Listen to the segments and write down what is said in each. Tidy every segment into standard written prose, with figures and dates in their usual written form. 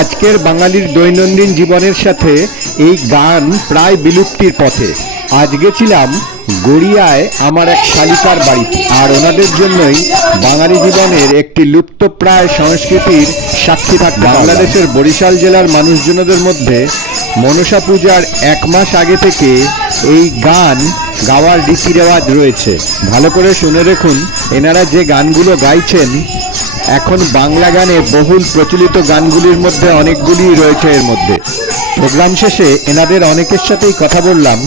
আজকের বাঙালির দৈনন্দিন জীবনের সাথে এই গান প্রায় বিলুপ্তির পথে। আজ গেছিলাম গড়িয়ায় আমার এক শালিকার বাড়িতে, আর ওনাদের জন্যই বাঙালি জীবনের একটি লুপ্তপ্রায় সংস্কৃতির সাক্ষী থাকতে বাংলাদেশের বরিশাল জেলার মানুষজনদের মধ্যে মনসা পূজার 1 মাস আগে থেকে এই গান গাওয়ার রীতি রেওয়াজ রয়েছে। ভালো করে শুনে দেখুন, এনারা যে গানগুলো গাইছেন এখন বাংলা গানে বহুল প্রচলিত গানগুলির মধ্যে অনেকগুলি রয়েছে এর মধ্যে। প্রোগ্রাম শেষে এনাদের অনেকের সাথেই কথা বললাম,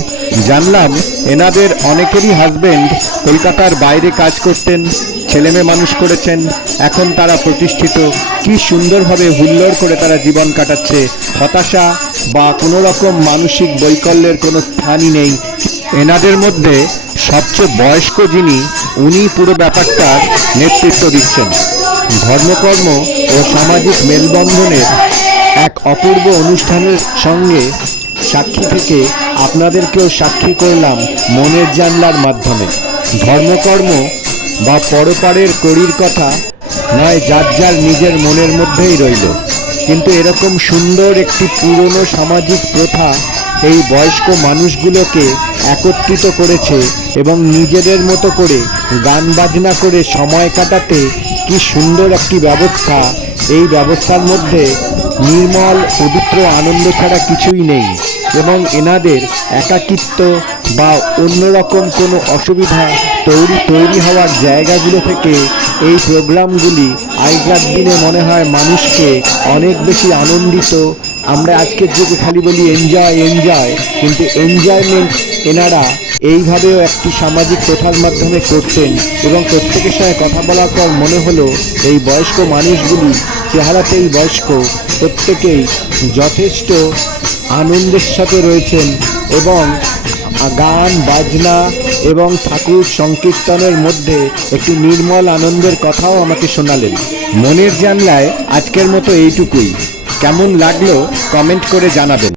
জানলাম এনাদের অনেকেরই হাজবেন্ড কলকাতার বাইরে কাজ করতেন, ছেলেমেয়ে মানুষ করেছেন, এখন তারা প্রতিষ্ঠিত। কি সুন্দরভাবে হুল্লোড় করে তারা জীবন কাটাচ্ছে, হতাশা বা কোনো রকম মানসিক বৈকল্যের কোনো স্থানই নেই। এনাদের মধ্যে সবচেয়ে বয়স্ক যিনি, উনি পুরো ব্যাপারটার নেতৃত্ব দিচ্ছেন। ধর্মকর্ম ও সামাজিক মেলবন্ধনের এক অপূর্ব অনুষ্ঠানের সঙ্গে সাক্ষী থেকে আপনাদেরকেও সাক্ষী করলাম মনের জানলার মাধ্যমে। ধর্মকর্ম বা পরপারের কড়ির কথা নয়, যার যার নিজের মনের মধ্যেই রইল, কিন্তু এরকম সুন্দর একটি পুরনো সামাজিক প্রথা এই বয়স্ক মানুষগুলোকে একত্রিত করেছে এবং নিজেদের মতো করে গান বাজনা করে সময় কাটাতে কি সুন্দর একটি ব্যবস্থা। এই ব্যবস্থার মধ্যে নির্মল পবিত্র আনন্দ ছাড়া কিছুই নেই, এবং এনাদের একাকিত্ব বা অন্যরকম কোনো অসুবিধা তৈরি হওয়ার জায়গাগুলো থেকে এই প্রোগ্রামগুলি আগেকার দিনে মনে হয় মানুষকে অনেক বেশি আনন্দিত। আমরা আজকের যুগে খালি বলি এনজয় এনজয়, কিন্তু এনজয়মেন্ট এনারা এইভাবেও একটি সামাজিক প্রথার মাধ্যমে করতেন। এবং প্রত্যেকের সঙ্গে কথা বলার পর মনে হলো এই বয়স্ক মানুষগুলি চেহারাতেই বয়স্ক, প্রত্যেকেই যথেষ্ট আনন্দের সাথে রয়েছেন এবং গান বাজনা এবং ঠাকুর সংকীর্তনের মধ্যে একটি নির্মল আনন্দের কথাও আমাকে শোনালেন। মনের জানলায় আজকের মতো এইটুকুই। কেমন লাগলো কমেন্ট করে জানাবেন।